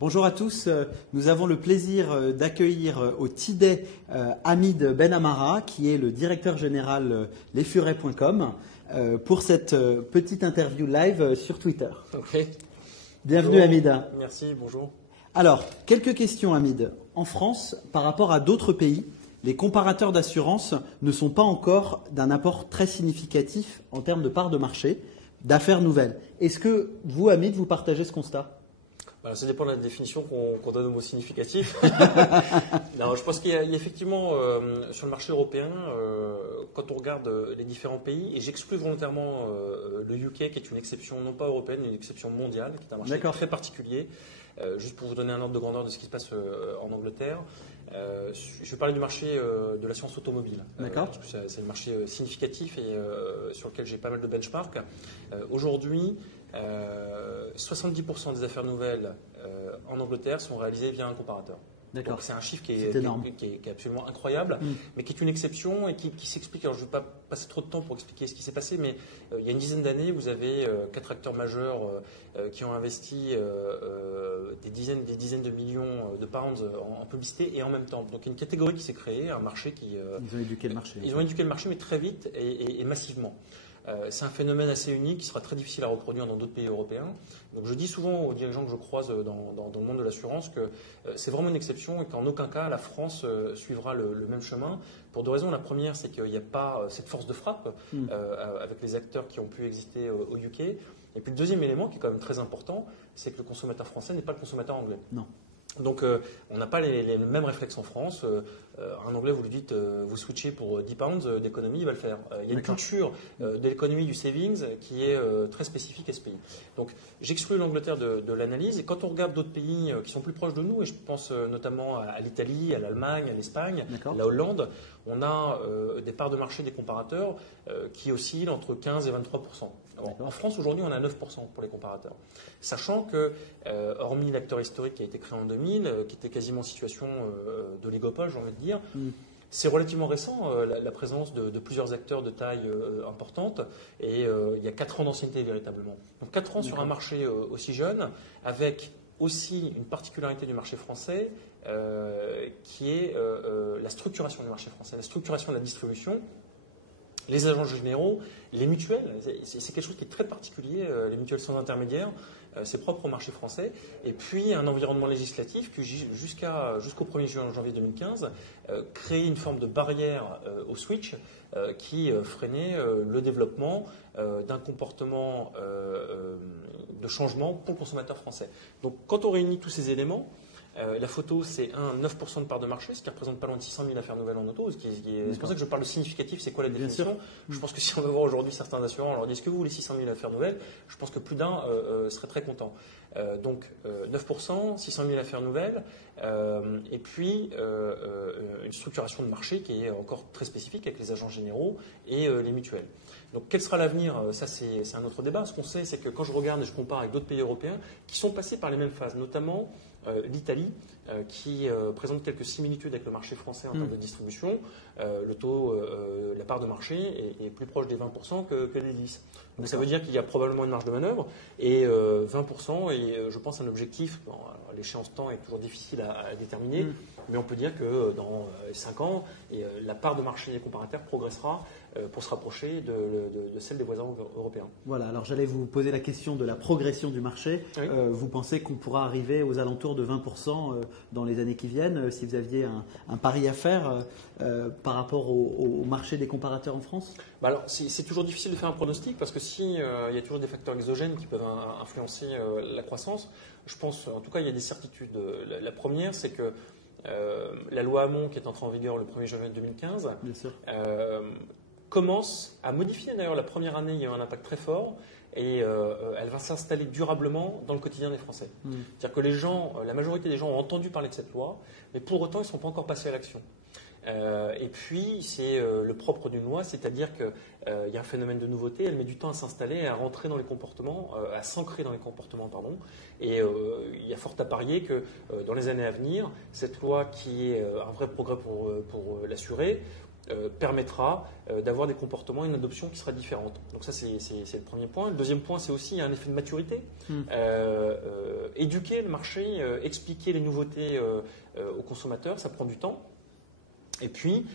Bonjour à tous, nous avons le plaisir d'accueillir au TIDE Hamid Benamara, qui est le directeur général lesfurets.com, pour cette petite interview live sur Twitter. Ok. Bienvenue Hamid. Merci, bonjour. Alors, quelques questions Hamid. En France, par rapport à d'autres pays, les comparateurs d'assurance ne sont pas encore d'un apport très significatif en termes de part de marché, d'affaires nouvelles. Est-ce que vous, Hamid, vous partagez ce constat ? Ça dépend de la définition qu'on donne au mot significatif. Non, je pense qu'il y a effectivement sur le marché européen, quand on regarde les différents pays, et j'exclus volontairement le UK qui est une exception non pas européenne, mais une exception mondiale, qui est un marché très particulier. Juste pour vous donner un ordre de grandeur de ce qui se passe en Angleterre, je vais parler du marché de l'assurance automobile. Parce que c'est un marché significatif et sur lequel j'ai pas mal de benchmarks. Aujourd'hui, 70% des affaires nouvelles en Angleterre sont réalisées via un comparateur. Donc c'est un chiffre qui est absolument incroyable, mais qui est une exception et qui s'explique. Alors je ne vais pas passer trop de temps pour expliquer ce qui s'est passé, mais il y a une dizaine d'années, vous avez 4 acteurs majeurs qui ont investi des dizaines de millions de pounds en publicité et en même temps. Donc il y a une catégorie qui s'est créée, un marché qui… Ils ont éduqué le marché. Ils ont éduqué le marché, mais très vite et massivement. C'est un phénomène assez unique qui sera très difficile à reproduire dans d'autres pays européens. Donc je dis souvent aux dirigeants que je croise dans le monde de l'assurance que c'est vraiment une exception et qu'en aucun cas la France suivra le même chemin. Pour deux raisons. La première, c'est qu'il n'y a pas cette force de frappe avec les acteurs qui ont pu exister au UK. Et puis le deuxième élément qui est quand même très important, c'est que le consommateur français n'est pas le consommateur anglais. Non. Donc on n'a pas les mêmes réflexes en France. Un Anglais, vous lui dites, vous switchez pour 10 pounds d'économie, il va le faire. Il y a une culture de l'économie du savings qui est très spécifique à ce pays. Donc j'exclus l'Angleterre de l'analyse. Et quand on regarde d'autres pays qui sont plus proches de nous, et je pense notamment à l'Italie, à l'Allemagne, à l'Espagne, à la Hollande, on a des parts de marché des comparateurs qui oscillent entre 15 et 23%. En France, aujourd'hui, on a 9% pour les comparateurs. Sachant que, hormis l'acteur historique qui a été créé en 2000, qui était quasiment en situation d'oligopole, j'ai envie de dire, c'est relativement récent, la présence de plusieurs acteurs de taille importante, et il y a 4 ans d'ancienneté véritablement. Donc 4 ans sur un marché aussi jeune, avec aussi une particularité du marché français, qui est la structuration du marché français, la structuration de la distribution. Les agents généraux, les mutuelles, c'est quelque chose qui est très particulier, les mutuelles sans intermédiaire, c'est propre au marché français. Et puis un environnement législatif qui, jusqu'au 1er janvier 2015, créait une forme de barrière au switch qui freinait le développement d'un comportement de changement pour le consommateur français. Donc quand on réunit tous ces éléments, la photo, c'est 9% de part de marché, ce qui représente pas loin de 600 000 affaires nouvelles en auto. C'est pour ça que je parle de significatif, c'est quoi la définition ? Je pense que si on veut voir aujourd'hui certains assurants, on leur dit est-ce que vous voulez 600 000 affaires nouvelles ? Je pense que plus d'un serait très content. Donc 9%, 600 000 affaires nouvelles, et puis une structuration de marché qui est encore très spécifique avec les agents généraux et les mutuelles. Donc quel sera l'avenir ? Ça c'est un autre débat. Ce qu'on sait, c'est que quand je regarde et je compare avec d'autres pays européens qui sont passés par les mêmes phases, notamment l'Italie, qui présente quelques similitudes avec le marché français en termes de distribution. Le taux, la part de marché est plus proche des 20% que les 10%. Donc ça veut dire qu'il y a probablement une marge de manœuvre, et 20% est, je pense, un objectif. Bon, l'échéance temps est toujours difficile à déterminer, mais on peut dire que dans 5 ans, la part de marché des comparateurs progressera pour se rapprocher de celle des voisins européens. Voilà, alors j'allais vous poser la question de la progression du marché. Oui. Vous pensez qu'on pourra arriver aux alentours de 20% dans les années qui viennent, si vous aviez un pari à faire par rapport au marché des comparateurs en France ? Alors, c'est toujours difficile de faire un pronostic parce que il y a toujours des facteurs exogènes qui peuvent influencer la croissance, je pense, en tout cas, il y a des certitudes. La première, c'est que la loi Hamon, qui est entrée en vigueur le 1er janvier 2015, commence à modifier. D'ailleurs, la première année, il y a eu un impact très fort et elle va s'installer durablement dans le quotidien des Français. C'est-à-dire que la majorité des gens ont entendu parler de cette loi, mais pour autant, ils ne sont pas encore passés à l'action. Et puis, c'est le propre d'une loi, c'est-à-dire qu'il y a un phénomène de nouveauté, elle met du temps à s'installer, à rentrer dans les comportements, à s'ancrer dans les comportements, et il y a fort à parier que dans les années à venir, cette loi qui est un vrai progrès pour l'assuré, permettra d'avoir des comportements et une adoption qui sera différente. Donc ça, c'est le premier point. Le deuxième point, c'est aussi un effet de maturité. Éduquer le marché, expliquer les nouveautés aux consommateurs, ça prend du temps. Et puis,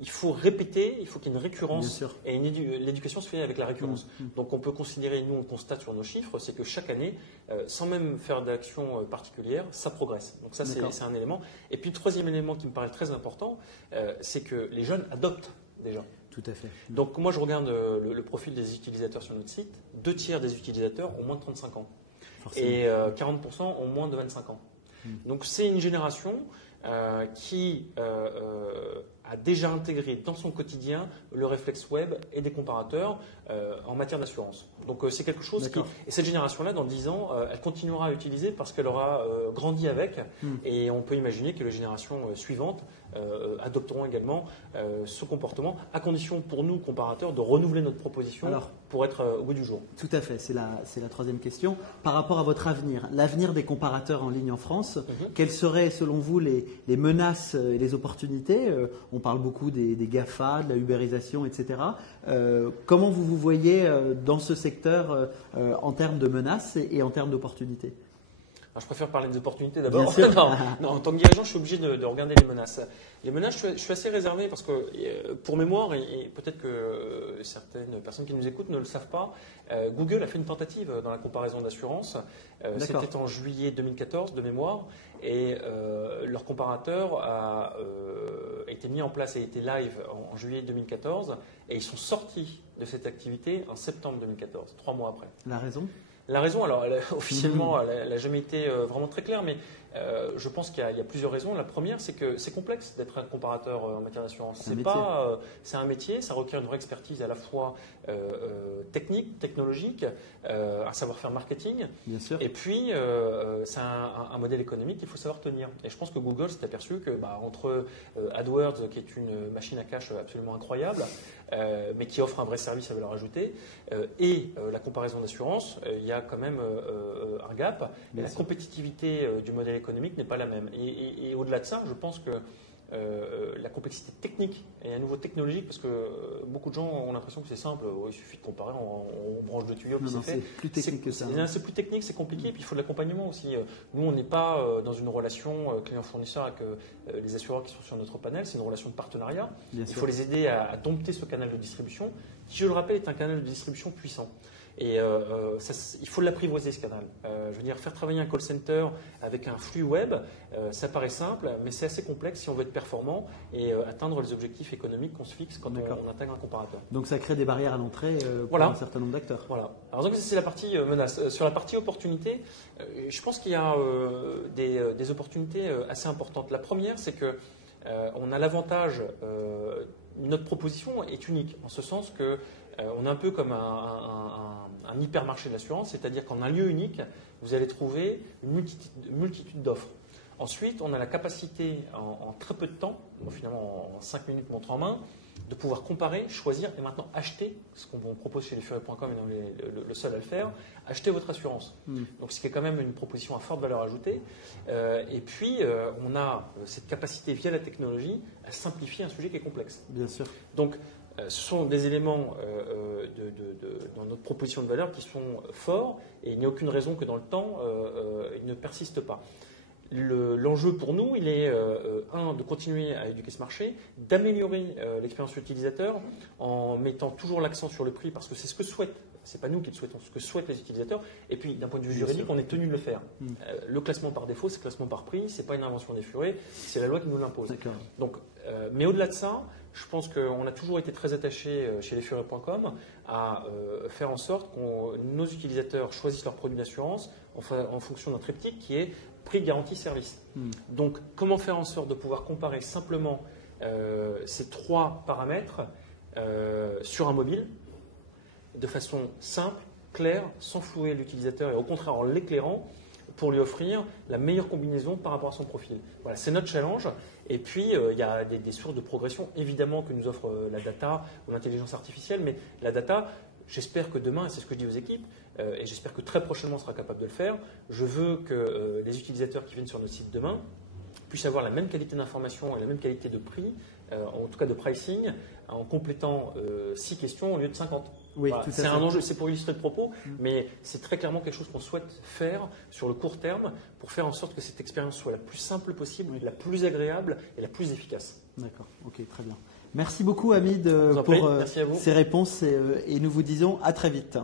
il faut répéter, il faut qu'il y ait une récurrence. Et l'éducation se fait avec la récurrence. Donc on peut considérer, nous on constate sur nos chiffres, c'est que chaque année, sans même faire d'action particulière, ça progresse. Donc ça c'est un élément. Et puis le troisième élément qui me paraît très important, c'est que les jeunes adoptent déjà. Tout à fait. Donc moi je regarde le profil des utilisateurs sur notre site, 2/3 des utilisateurs ont moins de 35 ans. Forcément. Et 40% ont moins de 25 ans. Donc c'est une génération qui a déjà intégré dans son quotidien le réflexe web et des comparateurs en matière d'assurance. Donc c'est quelque chose qui... Et cette génération-là, dans 10 ans, elle continuera à utiliser parce qu'elle aura grandi avec. Et on peut imaginer que les générations suivantes adopteront également ce comportement, à condition pour nous, comparateurs, de renouveler notre proposition pour être au bout du jour. Tout à fait, c'est la troisième question. Par rapport à votre avenir, l'avenir des comparateurs en ligne en France, quelles seraient selon vous les menaces et les opportunités? On parle beaucoup des GAFA, de la ubérisation, etc. Comment vous voyez dans ce secteur en termes de menaces et en termes d'opportunités? Je préfère parler des opportunités d'abord. Non, en tant que dirigeant, je suis obligé de regarder les menaces. Les menaces, je suis assez réservé parce que, pour mémoire, et peut-être que certaines personnes qui nous écoutent ne le savent pas, Google a fait une tentative dans la comparaison d'assurance. C'était en juillet 2014, de mémoire, et leur comparateur a été mis en place et été live en juillet 2014, et ils sont sortis de cette activité en septembre 2014, 3 mois après. La raison ? La raison, alors officiellement, elle n'a jamais été vraiment très claire, mais je pense qu'il y a plusieurs raisons. La première, c'est que c'est complexe d'être un comparateur en matière d'assurance. C'est un métier, ça requiert une vraie expertise à la fois technique, technologique, un savoir-faire marketing. Bien sûr. Et puis, c'est un modèle économique qu'il faut savoir tenir. Et je pense que Google s'est aperçu que entre AdWords, qui est une machine à cash absolument incroyable, mais qui offre un vrai service à valeur ajoutée, et la comparaison d'assurance, il y a quand même un gap. Et la compétitivité du modèle économique n'est pas la même. Et au-delà de ça, je pense que la complexité technique et à nouveau technologique, parce que beaucoup de gens ont l'impression que c'est simple, il suffit de comparer, on branche de tuyaux, puis c'est fait. C'est plus technique que ça. C'est plus technique, c'est compliqué, puis il faut de l'accompagnement aussi. Nous, on n'est pas dans une relation client-fournisseur avec les assureurs qui sont sur notre panel, c'est une relation de partenariat. Il faut les aider à dompter ce canal de distribution, qui, je le rappelle, est un canal de distribution puissant. Et il faut l'apprivoiser, ce canal. Je veux dire, faire travailler un call center avec un flux web, ça paraît simple, mais c'est assez complexe si on veut être performant et atteindre les objectifs économiques qu'on se fixe quand on intègre un comparateur. Donc ça crée des barrières à l'entrée pour un certain nombre d'acteurs. Voilà. Alors donc c'est la partie menace. Sur la partie opportunité, je pense qu'il y a des opportunités assez importantes. La première, c'est que on a l'avantage, notre proposition est unique, en ce sens que on est un peu comme un hypermarché de l'assurance, c'est-à-dire qu'en un lieu unique, vous allez trouver une multitude d'offres. Ensuite, on a la capacité, en très peu de temps, finalement en 5 minutes montre en main, de pouvoir comparer, choisir et maintenant acheter, ce qu'on propose chez lesfurets.com et non le seul à le faire, acheter votre assurance. Donc ce qui est quand même une proposition à forte valeur ajoutée. Et puis, on a cette capacité via la technologie à simplifier un sujet qui est complexe. Bien sûr. Donc, ce sont des éléments dans notre proposition de valeur qui sont forts et il n'y a aucune raison que dans le temps, ils ne persistent pas. L'enjeu pour nous, il est de continuer à éduquer ce marché, d'améliorer l'expérience utilisateur en mettant toujours l'accent sur le prix parce que c'est ce que souhaitent. C'est pas nous qui le souhaitons, ce que souhaitent les utilisateurs. Et puis, d'un point de vue juridique, on est tenu de le faire. Le classement par défaut, c'est le classement par prix. C'est pas une invention des furets, c'est la loi qui nous l'impose. Donc, mais au-delà de ça, je pense qu'on a toujours été très attachés chez lesfurets.com à faire en sorte que nos utilisateurs choisissent leur produit d'assurance en fonction d'un triptyque qui est prix, garantie, service. Donc, comment faire en sorte de pouvoir comparer simplement ces 3 paramètres sur un mobile de façon simple, claire, sans flouer l'utilisateur et au contraire en l'éclairant pour lui offrir la meilleure combinaison par rapport à son profil. Voilà, c'est notre challenge. Et puis, il y a des sources de progression, évidemment, que nous offre la data ou l'intelligence artificielle, mais la data, j'espère que demain, et c'est ce que je dis aux équipes, et j'espère que très prochainement on sera capable de le faire, je veux que les utilisateurs qui viennent sur notre site demain puissent avoir la même qualité d'information et la même qualité de prix, en tout cas de pricing, en complétant 6 questions au lieu de 50. Oui, Voilà. tout à C'est fait. un enjeu, c'est pour illustrer le propos, mais c'est très clairement quelque chose qu'on souhaite faire sur le court terme pour faire en sorte que cette expérience soit la plus simple possible, la plus agréable et la plus efficace. D'accord, ok, très bien. Merci beaucoup Hamid Je vous en prie, pour merci à vous. ces réponses et nous vous disons à très vite.